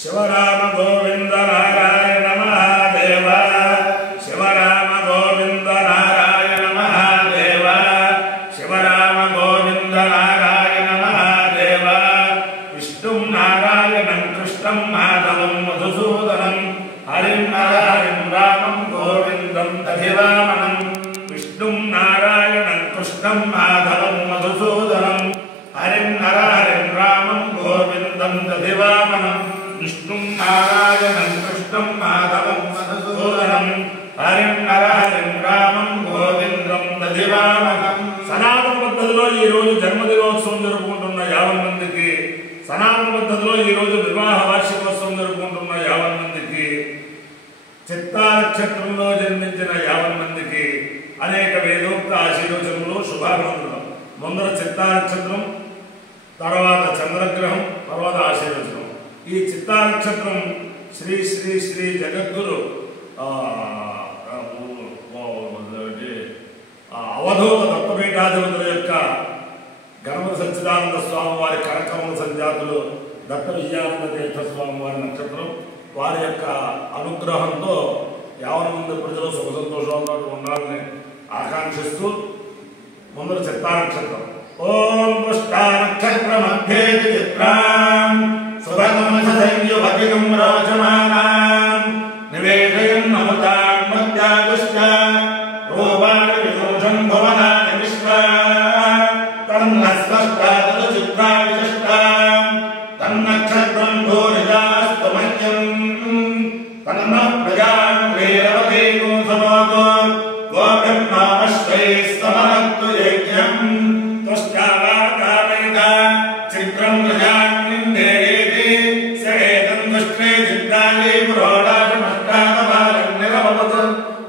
శివరామ గోవింద నారాయణ మహాదేవ శివరామ గోవింద నారాయణ మహాదేవ శివరామ గోవింద నారాయణ మహాదేవ విష్ణుం నారాయణం కృష్ణం మాధవం మధుసూదనం హరిం నారాయణం రామం గోవిందం దధివామనం విష్ణుం నారాయణం కృష్ణం మాధవం మధుసూదనం హరిం నారాయణం రామం గోవిందం దధివామనం విష్ణుం నారాయణం కృష్ణం మాధవం మధుసూదనం హరిం నారాయణం రామం గోవిందం దధివామనం. సనాతన పద్ధతిలో ఈ రోజు జన్మదినోత్సవం జరుపుకుంటున్న 50 మందికి, సనాతన పద్ధతిలో ఈ రోజు వివాహ వార్షికోత్సవం జరుపుకుంటున్న 50 మందికి, చిత్తా నక్షత్రంలో జన్మించిన 50 మందికి అనేక వేదోక్త ఆశీర్వచనములు శుభాకాంక్షలు. ముందర చిత్తా నక్షత్రం, తర్వాత చంద్రగ్రహం, తర్వాత ఆశీర్వచనం. ఈ చిత్తా నక్షత్రం శ్రీ శ్రీ శ్రీ జగద్గురు అవధూత దత్తపీఠాధిపతుల యొక్క గణపతి సచ్చిదానంద స్వామి వారి కరకమల సంజాతులు దత్త విజయానంద తీర్థ స్వామి వారి నక్షత్రం. వారి యొక్క అనుగ్రహంతో 50 మంది ప్రజలు సుఖ సంతోషంతో ఉండాలని ఆకాంక్షిస్తూ ముందర చిత్తా నక్షత్రం. ఓం పుష్ట నక్షత్ర మధ్యే చిత్రాం సుభగమసంయువతిం రాజమానాం నివేదయం నమతాం మధ్యాగుష్ట రూపాణి విదోషం భవనాని విశ్వ తన్నస్పష్టాద చిత్రా విశిష్టాం తన్నక్షత్రం భూరిజాస్తు మహ్యం తన్న ప్రజాం వీరవతీకో సమోదో గోబ్రహ్మాశ్వై సమనత్తు యజ్ఞం తుష్టావాకామయిత చిత్రం ప్రజాం నిందేయేతి సేతం దుష్టే చిత్రాలే పురోడాశమష్టాదపాలం నిరవపత్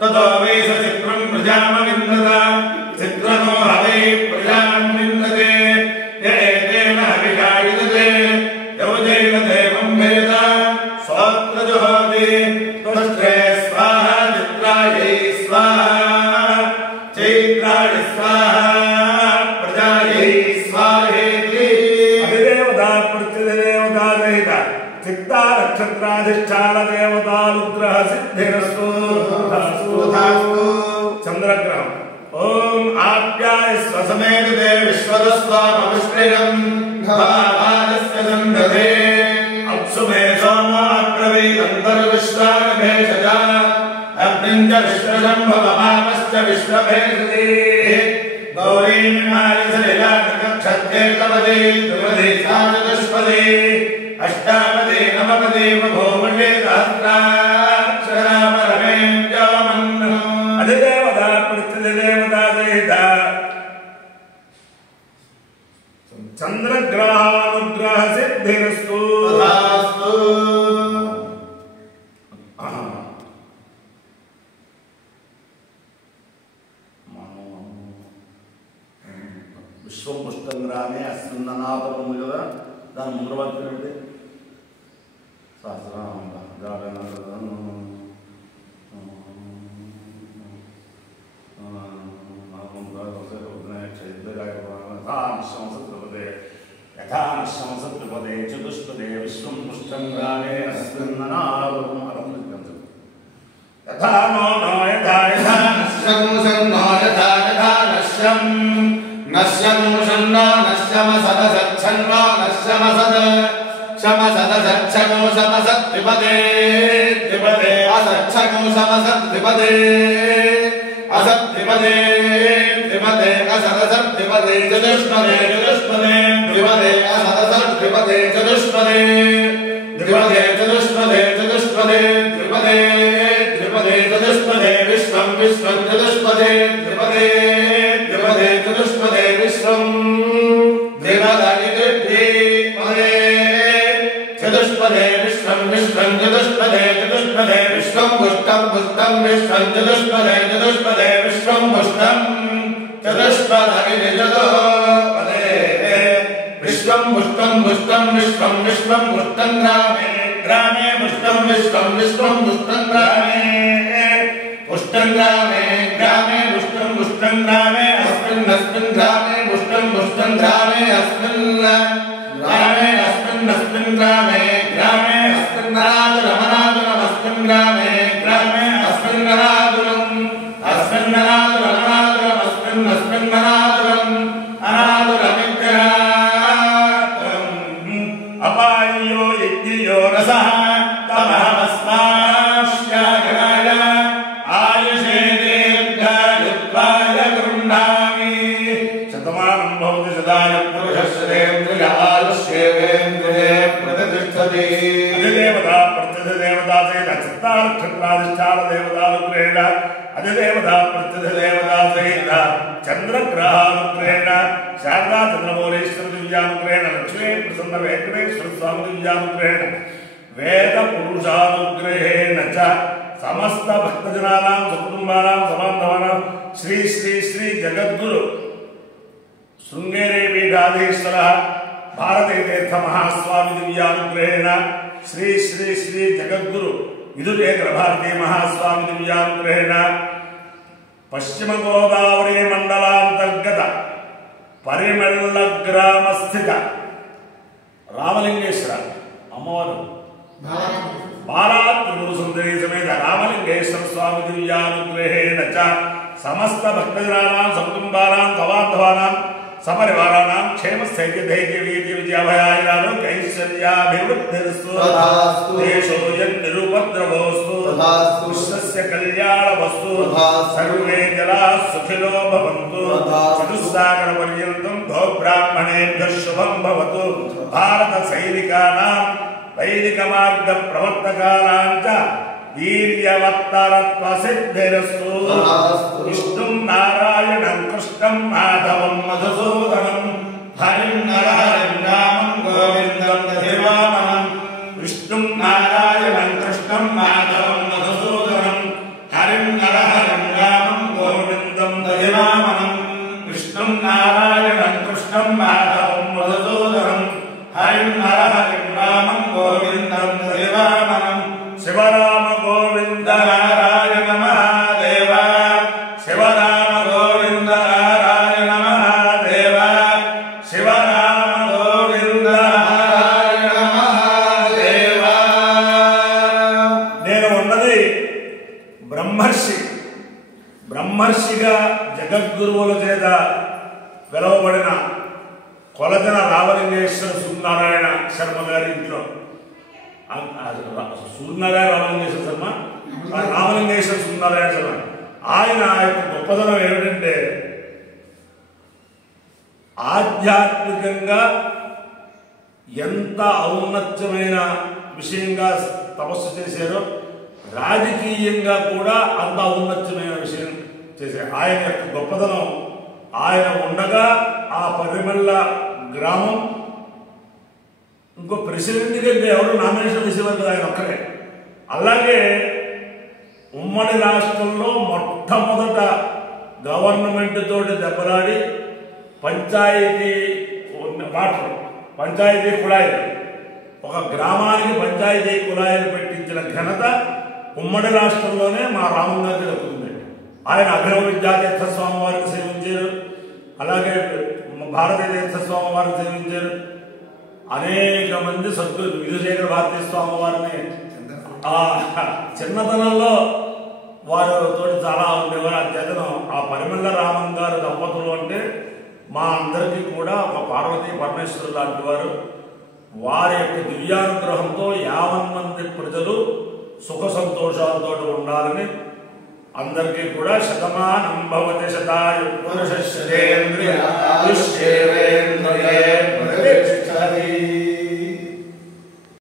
తతో వేస చిత్రం ప్రజామవిందత చిత్రతో హవై ప్రజాం విందతే ఏతేన హవిషాయుధతే యౌజైన దేవం వేద స్వాత్రజుహోతి తుష్టే స్వాహ చిత్రాయై స్వాహ చైత్రాయ స్వాహ ప్రజాయై స్వాహేతి. అధిదేవతా ప్రత్యధిదేవతా సహిత చిత్తా నక్షత్రాధిష్టాన దేవతానుగ్రహ సిద్ధిరస్తు. చంద్రగ్రహం. ఓం ఆప్యాయస్వ సమేతే విశ్వదస్వామవిష్ణయం భావాదస్య సందధే అప్సుమే సోమో అబ్రవీదంతర్విశ్వానభేషజ అగ్నించ విశ్వశంభవమాపశ్చ విశ్వభేషజే గౌరీమిమాలిసలిలాకక్షత్యేకపదే ద్విపదే చతుష్పదే అష్టాపదే నవపదే బభూవషే సహస్రాక్షరాపరమేంద్యోమన్నో. అధిదేవతా ప్రత్యధిదేవతా సహిత చంద్రగ్రహానుగ్రహ సిద్ధిరస్తు. విశ్వం పుష్టంగానే అస్మిన్ననాథము కదా, దాని ముందర వాక్యం ఏమిటి? యథాశ్వంసత్రిపదే చతుష్పదే విశ్వం పుష్టంగానే అస్మిన్ననాథము యథా నో నో యథా యథా నశ్యం సన్నో యథా యథా నశ్యం నశ్యమోషన్నో నశ్యమసదసచ్చన్నో నశ్యమసద శమసదసచ్చమో శమసద్విపదే ద్విపదే అసచ్చమో శమసద్విపదే అసద్విపదే ద్విపదే అసదసద్విపదే చతుష్పదే చతుష్పదే ద్విపదే అసదసద్విపదే చతుష్పదే ద్విపదే చతుష్పదే చతుష్పదే ద్విపదే ద్విపదే చతుష్పదే విశ్వం విశ్వం చతుష్పదే ద్విపదే ద్విపదే చతుష్పదే విశ్వం ద్విపదే చతుష్పదే విశ్వం విశ్వం చతుష్పదే చతుష్పదే విశ్వం పుష్టం పుష్టం విశ్వం చతుష్పదే చతుష్పదే విశ్వం పుష్టం చతుష్పదే చతుపదే విశ్వం పుష్టం పుష్టం విశ్వం విశ్వం పుష్టం గ్రామే గ్రామే పుష్టం విశ్వం విశ్వం పుష్టం గ్రామే పుష్టం గ్రామే గ్రామే పుష్టం పుష్టం గ్రామే అస్మిన్ అస్మిన్ గ్రామే పుష్టం పుష్టం గ్రామే అస్మిన్ గ్రామే అస్మిన్ అస్మిన్ గ్రామే గ్రామే అస్మిన్ अस्मिन् ग्रामे ग्रामे अस्मिन् अनादुरम् अस्मिन् अनादुरम् अनादुरम् अस्मिन् अस्मिन् अनादुरम् अनादुरमित्यम् अपायो यज्ञयो रसः तमहमस्माश्यागनाय आयुषे दीर्घायुत्वाय गृह्णामि शतमानं भवति शताय पुरुषस्येन्द्रिय आयुष्येवेन्द्रिये प्रतिष्ठति अधिदेवता प्रत्यधिदेवता सहित चित्ताक्षत्राधिष्ठान देवतानुग्रहेण अधिदेवता प्रत्यधिदेवता सहित चन्द्रग्रहानुग्रहेण शारदा चन्द्रमौलेश्वर दिव्यानुग्रहेण लक्ष्मी प्रसन्न वेंकटेश्वर स्वामी दिव्यानुग्रहेण वेद पुरुषानुग्रहेण च समस्त भक्तजनानां सुकुटुम्बानां समान्तवानां श्री श्री श्री जगद्गुरु शृंगेरी पीठाधीश्वरः भारती तीर्थ महास्वामी दिव्यानुग्रहेण श्री श्री श्री जगद्गुरु विदुरेकर भारती महास्वामी दिव्यानुग्रहेण पश्चिम गोदावरी मंडलांतर्गत परिमल ग्राम स्थित रामलिंगेश्वर अमोर बाला त्रिपुर सुंदरी समेत रामलिंगेश्वर स्वामी दिव्यानुग्रहेण च समस्त भक्तजनानां सकुटुम्बानां सबान्धवानां सपरिवाराणां क्षेमस्थैर्यधैर्य वीर्य विजयाभयाय ऐश्वर्याभिवृद्धिरस्तु देशोऽयं निरुपद्रवोऽस्तु विश्वस्य कल्याणमस्तु सर्वे जनाः सुखिनो भवन्तु चतुस्सागरपर्यन्तं गोब्राह्मणेभ्यः शुभं भवतु भारतसैनिकानां वैदिकमार्गप्रवर्तकानां च वीर्यवत्तरत्वसिद्धिरस्तु विष्णुं नारायणं कृष्णं माधवं मधुसूदनं हरिं नरहरिं रामं गोविन्दं दधिवामनं विष्णुं नारायणं कृष्णं माधवं मधुसूदनं हरिं नरहरिं रामं गोविन्दं दधिवामनं विष्णुं नारायणं कृष्णं माधवं मधुसूदनं हरिं नरहरिं रामं गोविन्दं दधिवामनं शिवराम गोविंद नारायण महादेव शिवराम गोविंद नारायण महादेव शिवराम गोविंद नारायण महादेव నేను ఉన్నది బ్రహ్మర్షిగా జగద్గురువుల చేత వెలవబడిన కొలజన రామలింగేశ్వర సూర్యనారాయణ శర్మ గారి ఇంట్లో సూర్యనారాయణ రామలింగేశ్వర శర్మ రామలింగేశ్వర సూర్యనారాయణ శర్మ ఆయన యొక్క గొప్పతనం ఏమిటంటే ఆధ్యాత్మికంగా ఎంత ఔన్నత్యమైన విషయంగా తపస్సు చేశారో రాజకీయంగా కూడా అంత ఔన్నత్యమైన విషయం చేశారు. ఆయన యొక్క గొప్పతనం ఆయన ఉండగా ఆ పరిమళ గ్రామం ఇంకో ప్రెసిడెంట్గా ఎవరు నామినేషన్ చేసేవారు కదా ఆయన ఒక్కరే. అలాగే ఉమ్మడి రాష్ట్రంలో మొట్టమొదట గవర్నమెంట్ తోటి దెబ్బలాడి పంచాయతీ వాటర్ పంచాయతీ కుళాయిలు ఒక గ్రామానికి పంచాయతీ కుళాయిలు పెట్టించిన ఘనత ఉమ్మడి రాష్ట్రంలోనే మా రామం గారికి దక్కుతుంది. ఆయన అభినవ విద్యాతీర్థ స్వామి వారిని సేవించారు, అలాగే భారతీయ తీర్థ స్వామి వారిని సేవించారు. అనేక మంది సద్గురు విధుశేఖర భారతీ స్వామి వారిని ఆ చిన్నతనంలో వారితో చాలా ఉండేవారు. అత్యతనం ఆ పరిమళ రామం గారు దంపతులు అంటే మా అందరికీ కూడా ఒక పార్వతీ పరమేశ్వరు లాంటి వారు. వారి యొక్క దివ్యానుగ్రహంతో 50 మంది ప్రజలు సుఖ సంతోషాలతో ఉండాలని అందరికీ కూడా శతమానం భవతి శతాయు పురుష